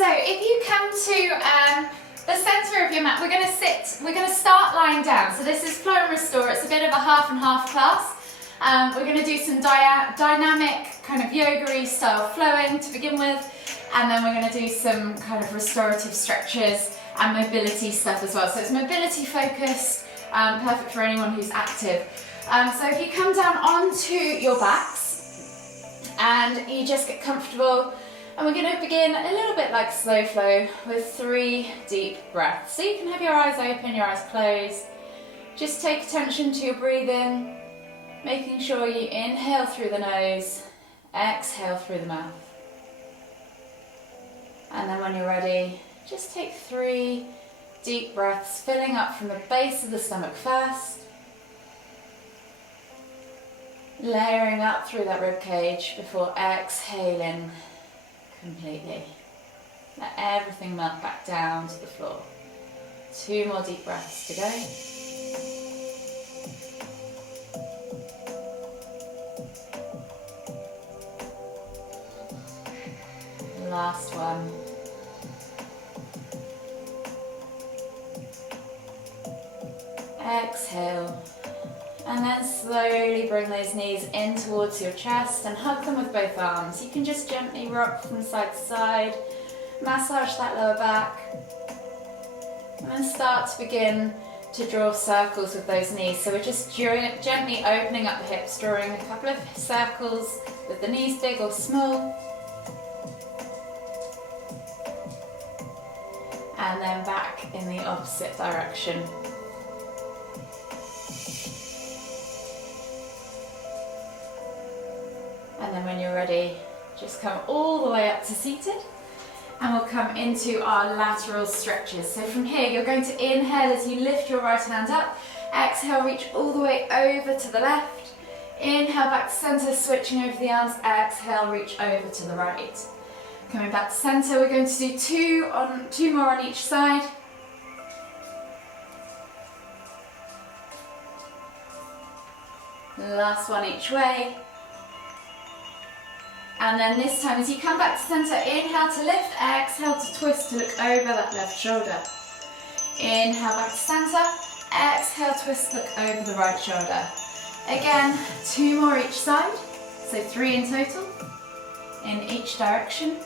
So if you come to the center of your mat, we're going to start lying down. So this is Flo Restore. It's a bit of a half and half class. We're going to do some dynamic kind of yoga-y style flowing to begin with, and then we're going to do some kind of restorative stretches and mobility stuff as well. So it's mobility focused, perfect for anyone who's active. So if you come down onto your backs and you just get comfortable, and we're going to begin a little bit like slow flow with 3 deep breaths. So you can have your eyes open, your eyes closed. Just take attention to your breathing, making sure you inhale through the nose, exhale through the mouth. And then when you're ready, just take 3 deep breaths, filling up from the base of the stomach first, layering up through that rib cage before exhaling completely. Let everything melt back down to the floor. 2 more deep breaths to go. Last one. Exhale. And then slowly bring those knees in towards your chest and hug them with both arms. You can just gently rock from side to side, massage that lower back, and then start to begin to draw circles with those knees. So we're just gently opening up the hips, drawing a couple of circles with the knees big or small. And then back in the opposite direction. And then when you're ready, just come all the way up to seated, and we'll come into our lateral stretches. So from here, you're going to inhale as you lift your right hand up, exhale, reach all the way over to the left, inhale back to center, switching over the arms, exhale, reach over to the right. Coming back to center, we're going to do 2 more on each side. Last one each way. And then this time, as you come back to center, inhale to lift, exhale to twist to look over that left shoulder. Inhale back to center, exhale, twist, look over the right shoulder. Again, 2 more each side, so 3 in total, in each direction.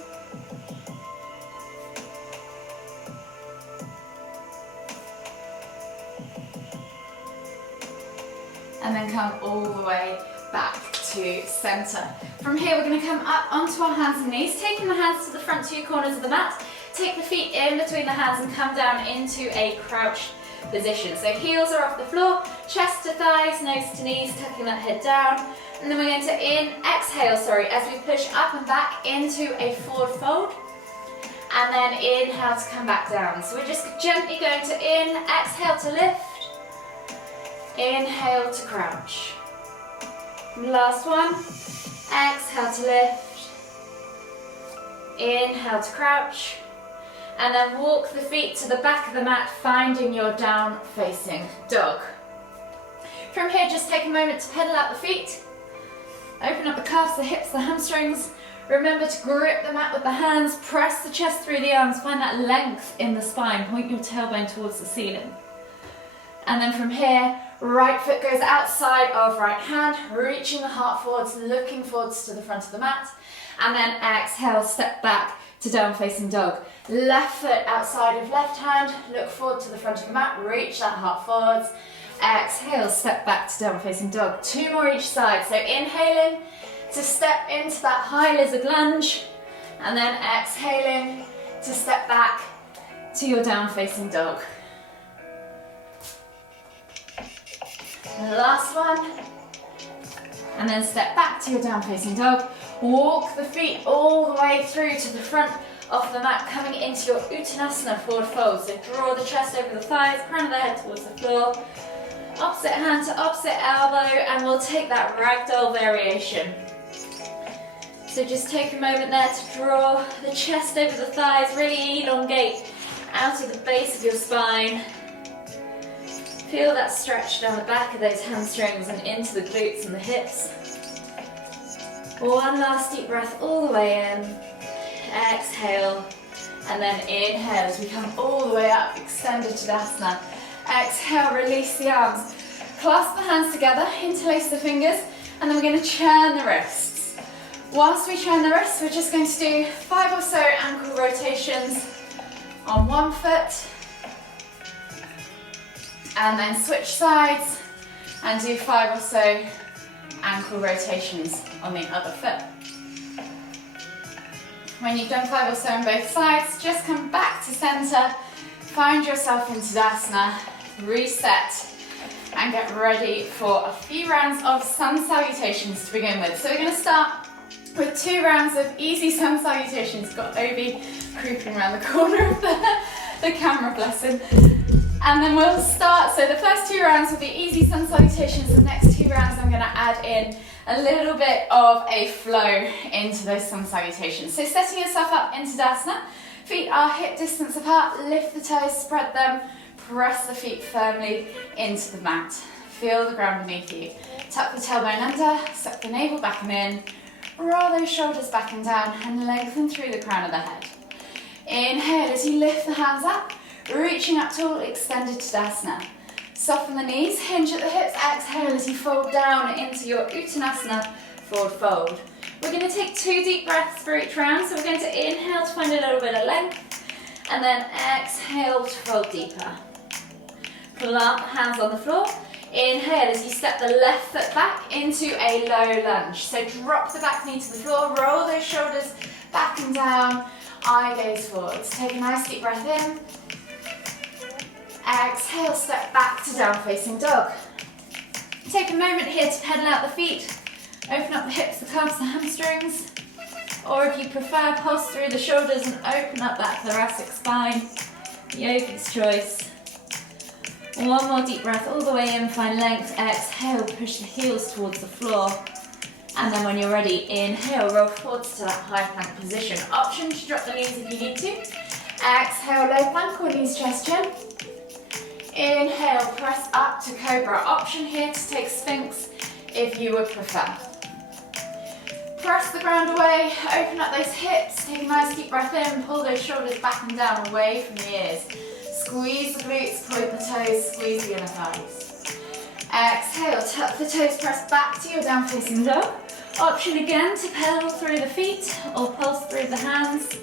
And then come all the way back to center. From here, we're going to come up onto our hands and knees, taking the hands to the front 2 corners of the mat. Take the feet in between the hands and come down into a crouched position. So heels are off the floor, chest to thighs, nose to knees, tucking that head down. And then we're going to exhale, as we push up and back into a forward fold. And then inhale to come back down. So we're just gently going to exhale to lift, inhale to crouch. Last one, exhale to lift, inhale to crouch, and then walk the feet to the back of the mat, finding your down facing dog. From here, just take a moment to pedal out the feet, open up the calves, the hips, the hamstrings. Remember to grip the mat with the hands, press the chest through the arms, find that length in the spine, point your tailbone towards the ceiling. And then from here, right foot goes outside of right hand, reaching the heart forwards, looking forwards to the front of the mat. And then exhale, step back to down facing dog. Left foot outside of left hand, look forward to the front of the mat, reach that heart forwards. Exhale, step back to down facing dog. 2 more each side. So inhaling to step into that high lizard lunge, and then exhaling to step back to your down facing dog. Last one, and then step back to your down facing dog. Walk the feet all the way through to the front of the mat, coming into your Uttanasana forward fold. So draw the chest over the thighs, crown of the head towards the floor. Opposite hand to opposite elbow, and we'll take that ragdoll variation. So just take a moment there to draw the chest over the thighs, really elongate out of the base of your spine. Feel that stretch down the back of those hamstrings and into the glutes and the hips. One last deep breath all the way in. Exhale And then inhale as we come all the way up, extended Tadasana. Exhale, release the arms. Clasp the hands together, interlace the fingers, and then we're going to churn the wrists. Whilst we churn the wrists, we're just going to do 5 or so ankle rotations on one foot. And then switch sides and do 5 or so ankle rotations on the other foot. When you've done 5 or so on both sides, just come back to center, find yourself in Tadasana, reset, and get ready for a few rounds of sun salutations to begin with. So we're going to start with 2 rounds of easy sun salutations. Got Obi creeping around the corner of the camera, bless him. And then we'll start, so the first 2 rounds will be easy sun salutations. The next 2 rounds I'm going to add in a little bit of a flow into those sun salutations. So setting yourself up in Tadasana, feet are hip distance apart, lift the toes, spread them, press the feet firmly into the mat. Feel the ground beneath you. Tuck the tailbone under, suck the navel back and in, roll those shoulders back and down and lengthen through the crown of the head. Inhale as you lift the hands up, reaching up tall, extended Tadasana. Soften the knees, hinge at the hips, exhale as you fold down into your Uttanasana, forward fold. We're going to take 2 deep breaths for each round, so we're going to inhale to find a little bit of length, and then exhale to fold deeper. Plant the hands on the floor, inhale as you step the left foot back into a low lunge. So drop the back knee to the floor, roll those shoulders back and down, eye gaze forwards. Take a nice deep breath in. Exhale, step back to down facing dog. Take a moment here to pedal out the feet. Open up the hips, the calves, the hamstrings. Or if you prefer, pulse through the shoulders and open up that thoracic spine. Yogi's choice. 1 more deep breath all the way in, find length. Exhale, push the heels towards the floor. And then when you're ready, inhale, roll forwards to that high plank position. Option to drop the knees if you need to. Exhale, low plank or knees, chest, chin. Inhale, press up to Cobra. Option here to take Sphinx if you would prefer. Press the ground away, open up those hips, take a nice deep breath in, pull those shoulders back and down away from the ears. Squeeze the glutes, point the toes, squeeze the inner thighs. Exhale, tuck the toes, press back to your down facing dog. Option again to pedal through the feet or pulse through the hands,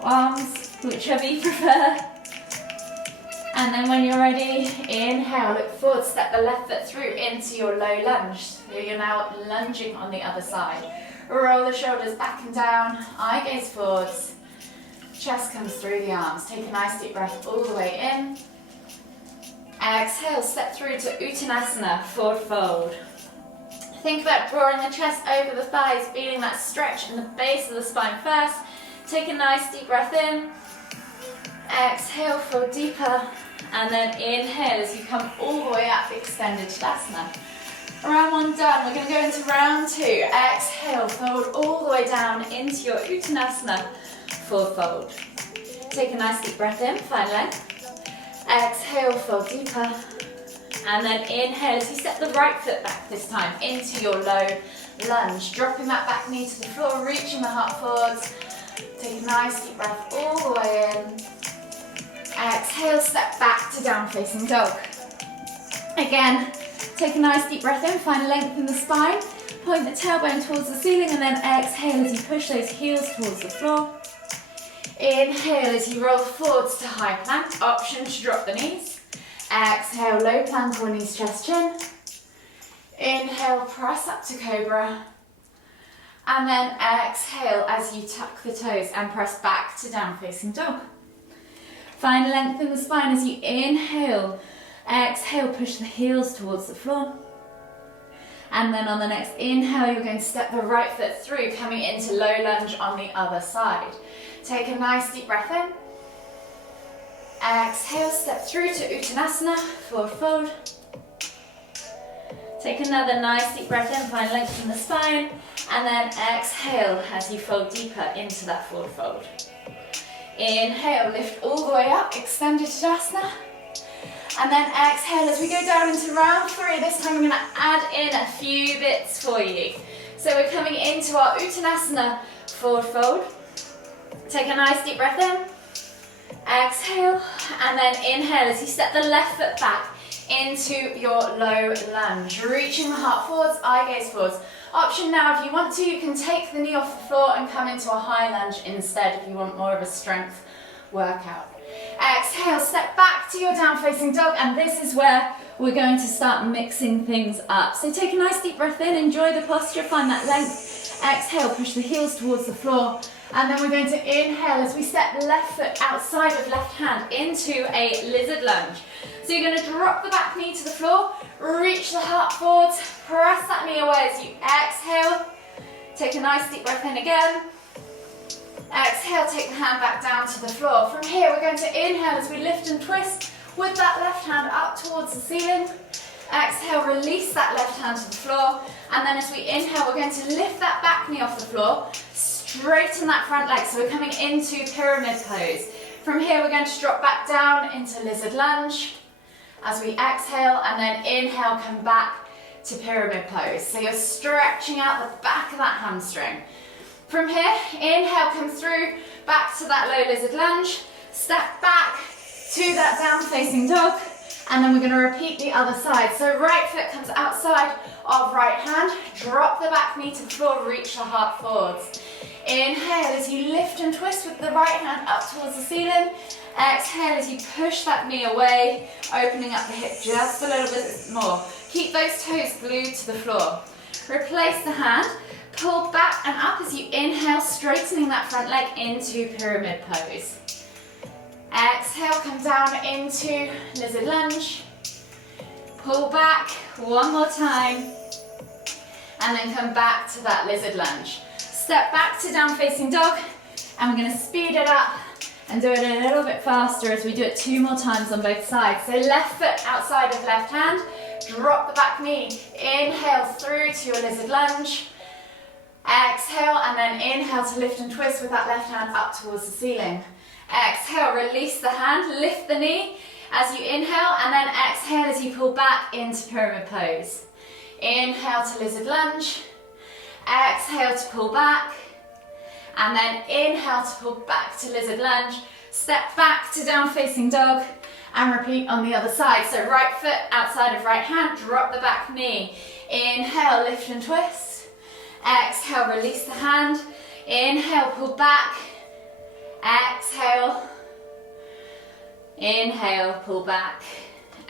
arms, whichever you prefer. And then when you're ready, inhale, look forward, step the left foot through into your low lunge. So you're now lunging on the other side. Roll the shoulders back and down, eye gaze forwards. Chest comes through the arms. Take a nice deep breath all the way in. Exhale, step through to Uttanasana, forward fold. Think about drawing the chest over the thighs, feeling that stretch in the base of the spine first. Take a nice deep breath in. Exhale, fold deeper, and then inhale as you come all the way up, extended Tadasana. Round 1 done, we're going to go into round 2. Exhale, fold all the way down into your Uttanasana, forward fold. Take a nice deep breath in, find length. Exhale, fold deeper, and then inhale as you step the right foot back this time into your low lunge, dropping that back knee to the floor, reaching the heart forwards. Take a nice deep breath all the way in. Exhale, step back to down facing dog. Again, take a nice deep breath in, find length in the spine, point the tailbone towards the ceiling, and then exhale as you push those heels towards the floor. Inhale as you roll forwards to high plank, option to drop the knees. Exhale, low plank or knees, chest, chin. Inhale, press up to Cobra. And then exhale as you tuck the toes and press back to down facing dog. Find length in the spine as you inhale. Exhale, push the heels towards the floor. And then on the next inhale, you're going to step the right foot through, coming into low lunge on the other side. Take a nice deep breath in. Exhale, step through to Uttanasana, forward fold. Take another nice deep breath in, find length in the spine. And then exhale as you fold deeper into that forward fold. Inhale, lift all the way up, extended Tadasana. And then exhale as we go down into round 3. This time we're going to add in a few bits for you. So we're coming into our Uttanasana, forward fold. Take a nice deep breath in. Exhale, and then inhale as you step the left foot back into your low lunge. Reaching the heart forwards, eye gaze forwards. Option now, if you want to, you can take the knee off the floor and come into a high lunge instead if you want more of a strength workout. Exhale, step back to your down facing dog, and this is where we're going to start mixing things up. So take a nice deep breath in, enjoy the posture, find that length. Exhale, push the heels towards the floor. And then we're going to inhale as we step left foot outside of left hand into a lizard lunge. So you're going to drop the back knee to the floor, reach the heart forwards, press that knee away as you exhale. Take a nice deep breath in again. Exhale, take the hand back down to the floor. From here, we're going to inhale as we lift and twist with that left hand up towards the ceiling. Exhale, release that left hand to the floor. And then as we inhale, we're going to lift that back knee off the floor, straighten that front leg. So we're coming into pyramid pose. From here, we're going to drop back down into lizard lunge as we exhale, and then inhale, come back to pyramid pose. So you're stretching out the back of that hamstring. From here, inhale, come through, back to that low lizard lunge, step back to that down facing dog, and then we're going to repeat the other side. So right foot comes outside of right hand, drop the back knee to the floor, reach the heart forwards. Inhale as you lift and twist with the right hand up towards the ceiling. Exhale as you push that knee away, opening up the hip just a little bit more. Keep those toes glued to the floor. Replace the hand, pull back and up as you inhale, straightening that front leg into pyramid pose. Exhale, come down into lizard lunge. Pull back one more time, and then come back to that lizard lunge. Step back to down facing dog, and we're going to speed it up and do it a little bit faster as we do it 2 more times on both sides. So left foot outside of left hand, drop the back knee, inhale through to your lizard lunge. Exhale, and then inhale to lift and twist with that left hand up towards the ceiling. Exhale, release the hand, lift the knee as you inhale, and then exhale as you pull back into pyramid pose. Inhale to lizard lunge. Exhale to pull back, and then inhale to pull back to lizard lunge. Step back to down facing dog and repeat on the other side. So right foot outside of right hand, drop the back knee. Inhale, lift and twist. Exhale, release the hand. Inhale, pull back. Exhale. Inhale, pull back.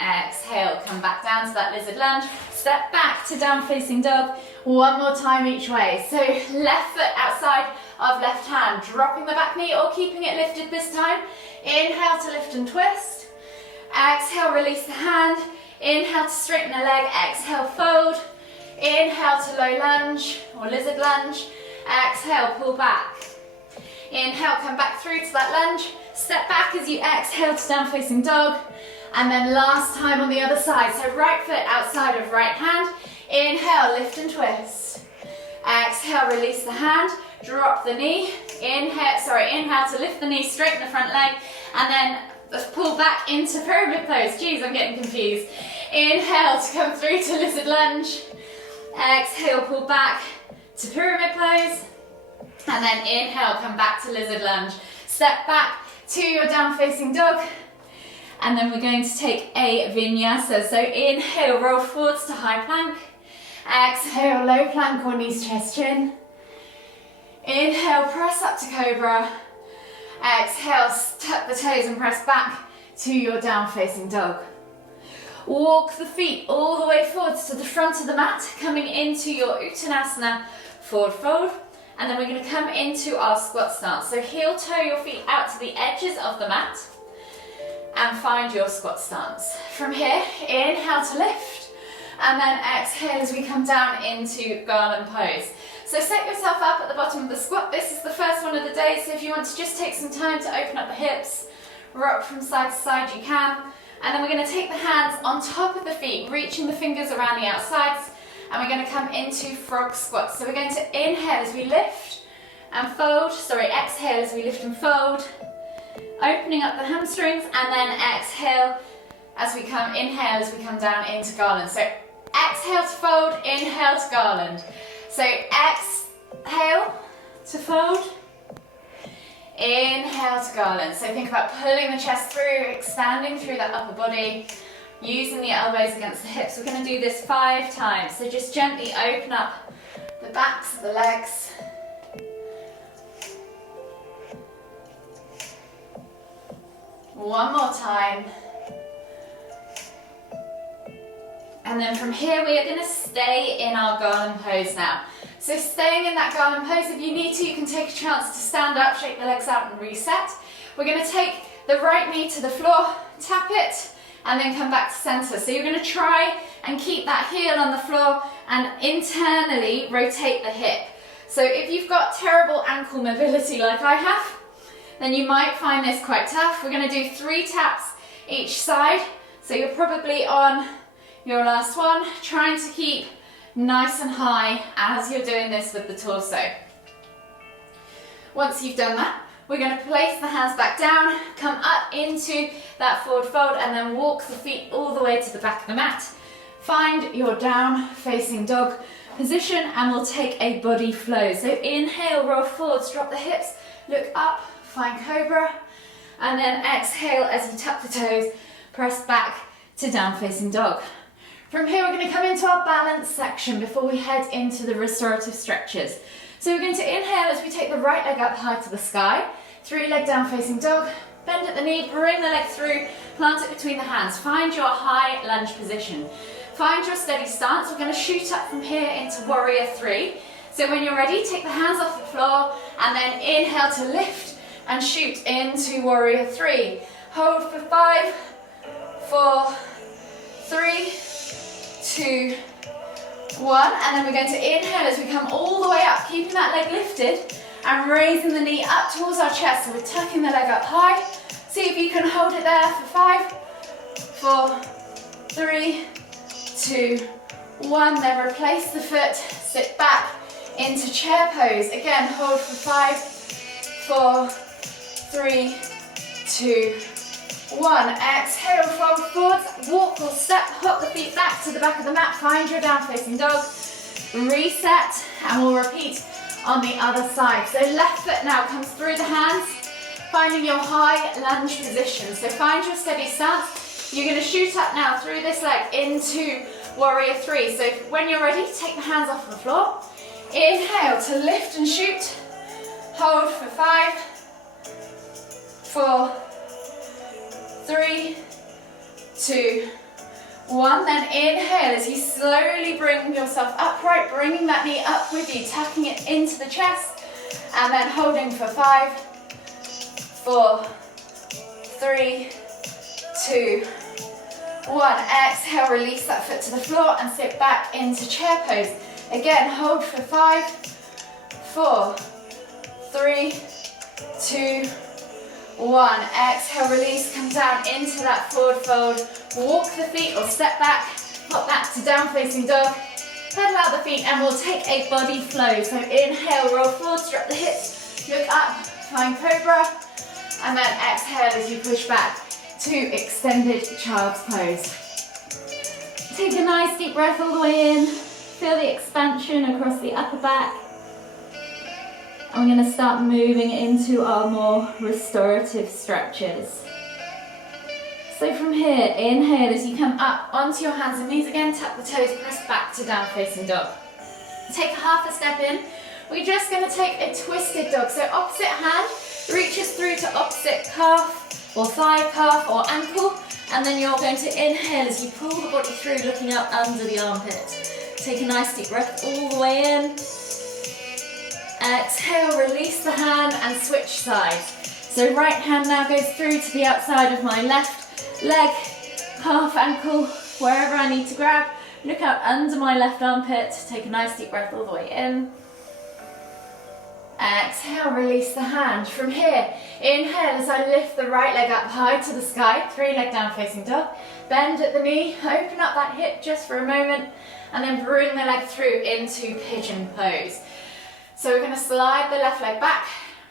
Exhale, come back down to that lizard lunge. Step back to down facing dog. One more time each way. So left foot outside of left hand, dropping the back knee or keeping it lifted this time. Inhale to lift and twist. Exhale, release the hand. Inhale to straighten the leg. Exhale, fold. Inhale to low lunge or lizard lunge. Exhale, pull back. Inhale, come back through to that lunge. Step back as you exhale to down facing dog. And then last time on the other side. So right foot outside of right hand. Inhale, lift and twist. Exhale, release the hand. Drop the knee. Inhale to lift the knee, straighten the front leg. And then pull back into pyramid pose. Geez, I'm getting confused. Inhale to come through to lizard lunge. Exhale, pull back to pyramid pose. And then inhale, come back to lizard lunge. Step back to your down facing dog. And then we're going to take a vinyasa. So inhale, roll forwards to high plank. Exhale, low plank or knees, chest, chin. Inhale, press up to cobra. Exhale, tuck the toes and press back to your down facing dog. Walk the feet all the way forwards to the front of the mat, coming into your Uttanasana forward fold. And then we're going to come into our squat stance. So heel toe your feet out to the edges of the mat and find your squat stance. From here, inhale to lift, and then exhale as we come down into garland pose. So set yourself up at the bottom of the squat. This is the first one of the day, so if you want to just take some time to open up the hips, rock from side to side, you can. And then we're going to take the hands on top of the feet, reaching the fingers around the outsides, and we're going to come into frog squat. So we're going to inhale as we lift and fold, exhale as we lift and fold, opening up the hamstrings, and then exhale as we inhale as we come down into garland. So exhale to fold, inhale to garland. So exhale to fold, Inhale to garland. So think about pulling the chest through, expanding through that upper body, using the elbows against the hips. We're going to do this 5 times. So just gently open up the backs of the legs. One more time. And then from here we are going to stay in our garland pose now. So staying in that garland pose, if you need to, you can take a chance to stand up, shake the legs out and reset. We're going to take the right knee to the floor, tap it, and then come back to center. So you're going to try and keep that heel on the floor and internally rotate the hip. So if you've got terrible ankle mobility like I have, then you might find this quite tough. We're going to do 3 taps each side. So you're probably on your last one, trying to keep nice and high as you're doing this with the torso. Once you've done that, we're going to place the hands back down, come up into that forward fold, and then walk the feet all the way to the back of the mat. Find your down facing dog position and we'll take a body flow. So inhale, roll forwards, drop the hips, look up, find cobra, and then exhale as you tuck the toes, press back to down facing dog. From here we're going to come into our balance section before we head into the restorative stretches. So we're going to inhale as we take the right leg up high to the sky, 3 leg down facing dog, bend at the knee, bring the leg through, plant it between the hands, find your high lunge position. Find your steady stance. We're going to shoot up from here into warrior 3. So when you're ready, take the hands off the floor and then inhale to lift and shoot into warrior 3. Hold for 5, 4, 3, 2, 1, and then we're going to inhale as we come all the way up, keeping that leg lifted and raising the knee up towards our chest. So we're tucking the leg up high. See if you can hold it there for 5, 4, 3, 2, 1. Then replace the foot, sit back into chair pose. Again, hold for 5, 4, 3, 2, 1. Exhale, fold forwards, walk or step, hop the feet back to the back of the mat, find your down facing dog, reset, and we'll repeat on the other side. So left foot now comes through the hands, finding your high lunge position. So find your steady stance. You're going to shoot up now through this leg into warrior 3. So when you're ready, take the hands off the floor. Inhale to lift and shoot. Hold for 5, 4, 3, 2, 1. Then inhale as you slowly bring yourself upright, bringing that knee up with you, tucking it into the chest, and then holding for 5, 4, 3, 2, 1. Exhale, release that foot to the floor and sit back into chair pose. Again, hold for 5, 4, 3, 2, 1. Exhale, release, come down into that forward fold. Walk the feet or step back, hop back to down facing dog. Pedal out the feet and we'll take a body flow. So inhale, roll forwards, drop the hips, look up, find cobra. And then exhale as you push back to extended child's pose. Take a nice deep breath all the way in. Feel the expansion across the upper back. I'm going to start moving into our more restorative stretches. So from here, inhale as you come up onto your hands and knees again, tap the toes, press back to down facing dog. Take half a step in. We're just going to take a twisted dog. So opposite hand reaches through to opposite calf or thigh, calf or ankle. And then you're going to inhale as you pull the body through, looking up under the armpit. Take a nice deep breath all the way in. Exhale, release the hand and switch sides. So right hand now goes through to the outside of my left leg, calf, ankle, wherever I need to grab. Look out under my left armpit. Take a nice deep breath all the way in. Exhale, release the hand. From here, inhale as I lift the right leg up high to the sky, 3 leg down facing dog. Bend at the knee, open up that hip just for a moment, and then bring the leg through into pigeon pose. So we're going to slide the left leg back,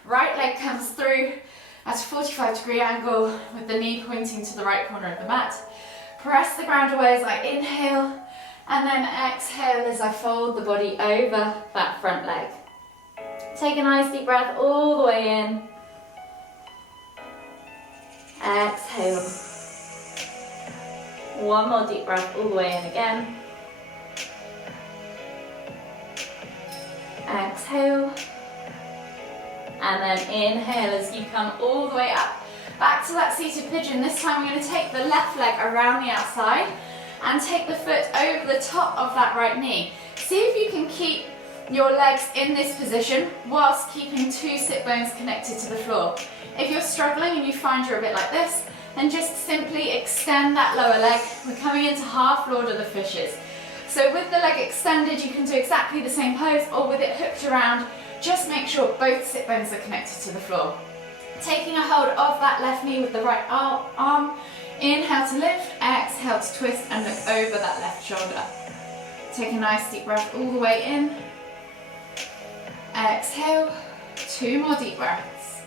right leg comes through at a 45-degree angle with the knee pointing to the right corner of the mat. Press the ground away as I inhale, and then exhale as I fold the body over that front leg. Take a nice deep breath all the way in. Exhale. One more deep breath all the way in again. Exhale. And then inhale as you come all the way up. Back to that seated pigeon. This time we're going to take the left leg around the outside and take the foot over the top of that right knee. See if you can keep your legs in this position whilst keeping two sit bones connected to the floor. If you're struggling and you find you're a bit like this, then just simply extend that lower leg. We're coming into half Lord of the Fishes. So with the leg extended, you can do exactly the same pose, or with it hooked around, just make sure both sit bones are connected to the floor. Taking a hold of that left knee with the right arm. Inhale to lift, exhale to twist and look over that left shoulder. Take a nice deep breath all the way in. Exhale, two more deep breaths.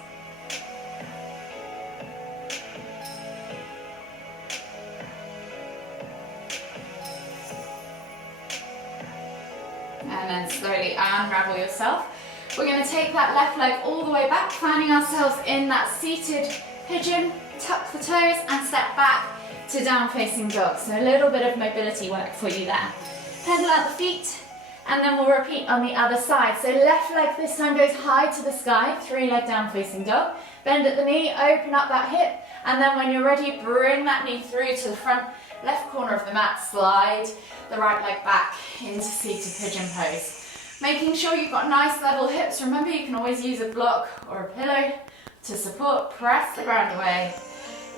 And then slowly unravel yourself. We're going to take that left leg all the way back, finding ourselves in that seated pigeon. Tuck the toes and step back to down facing dog. So a little bit of mobility work for you there. Pedal out the feet and then we'll repeat on the other side. So left leg this time goes high to the sky, three leg down facing dog. Bend at the knee, open up that hip, and then when you're ready, bring that knee through to the front left corner of the mat, slide the right leg back into seated pigeon pose. Making sure you've got nice level hips. Remember, you can always use a block or a pillow to support. Press the ground away.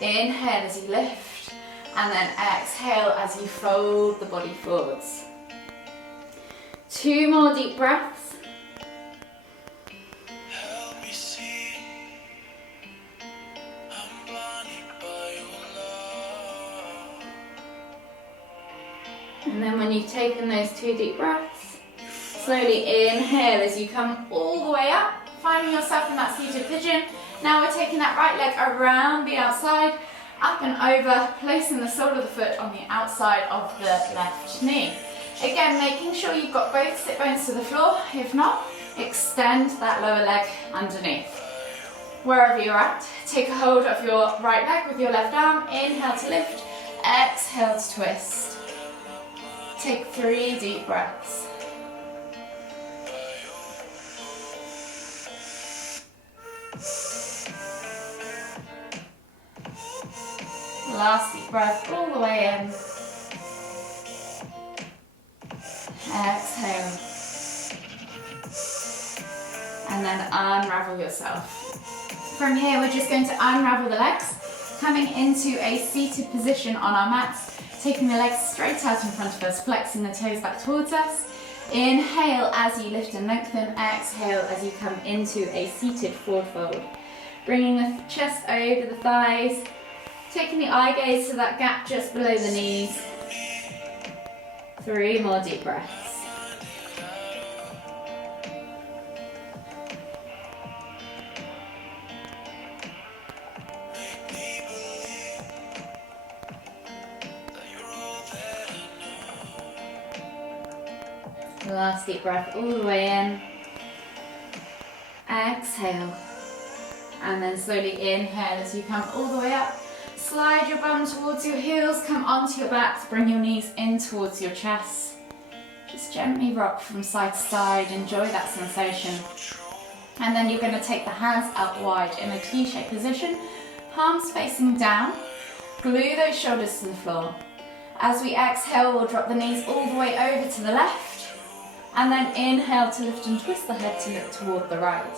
Inhale as you lift, and then exhale as you fold the body forwards. Two more deep breaths. Help me see, I'm blinded by your love. And then when you've taken those two deep breaths, slowly inhale as you come all the way up, finding yourself in that seated pigeon. Now we're taking that right leg around the outside, up and over, placing the sole of the foot on the outside of the left knee. Again, making sure you've got both sit bones to the floor. If not, extend that lower leg underneath. Wherever you're at, take a hold of your right leg with your left arm. Inhale to lift, exhale to twist. Take 3 deep breaths. Last deep breath all the way in. Exhale. And then unravel yourself. From here, we're just going to unravel the legs, coming into a seated position on our mats, taking the legs straight out in front of us, flexing the toes back towards us. Inhale as you lift and lengthen. Exhale as you come into a seated forward fold. Bringing the chest over the thighs, taking the eye gaze to that gap just below the knees. 3 more deep breaths. Last deep breath all the way in. Exhale. And then slowly inhale as you come all the way up. Slide your bum towards your heels, come onto your backs, bring your knees in towards your chest. Just gently rock from side to side, enjoy that sensation. And then you're going to take the hands out wide in a T-shaped position, palms facing down, glue those shoulders to the floor. As we exhale, we'll drop the knees all the way over to the left, and then inhale to lift and twist the head to look toward the right.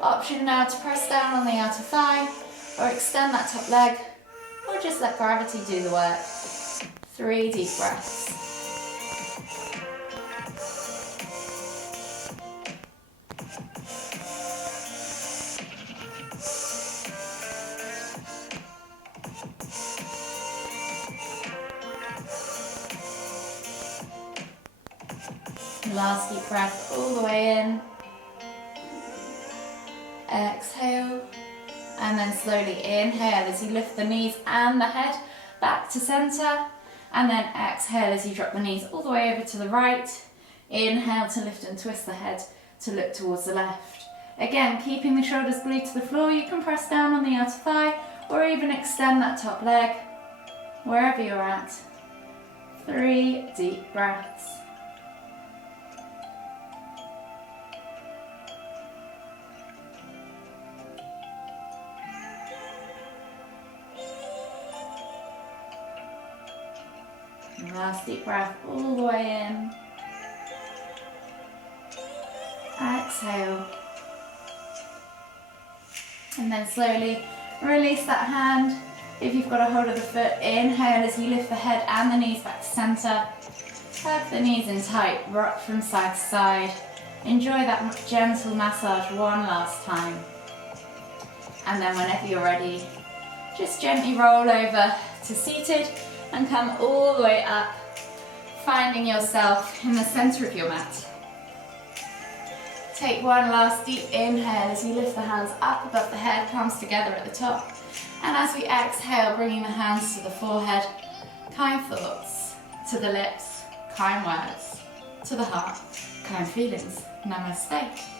Option now to press down on the outer thigh, or extend that top leg, or just let gravity do the work. 3 deep breaths. Last deep breath all the way in. Exhale. And then slowly inhale as you lift the knees and the head back to center. And then exhale as you drop the knees all the way over to the right. Inhale to lift and twist the head to look towards the left. Again, keeping the shoulders glued to the floor, you can press down on the outer thigh or even extend that top leg, wherever you're at. 3 deep breaths. And last deep breath all the way in. Exhale. And then slowly release that hand. If you've got a hold of the foot, inhale as you lift the head and the knees back to center. Tuck the knees in tight, rock from side to side. Enjoy that gentle massage one last time. And then whenever you're ready, just gently roll over to seated and come all the way up, finding yourself in the center of your mat. Take one last deep inhale as you lift the hands up above the head, palms together at the top. And as we exhale, bringing the hands to the forehead, kind thoughts to the lips, kind words to the heart, kind feelings. Namaste.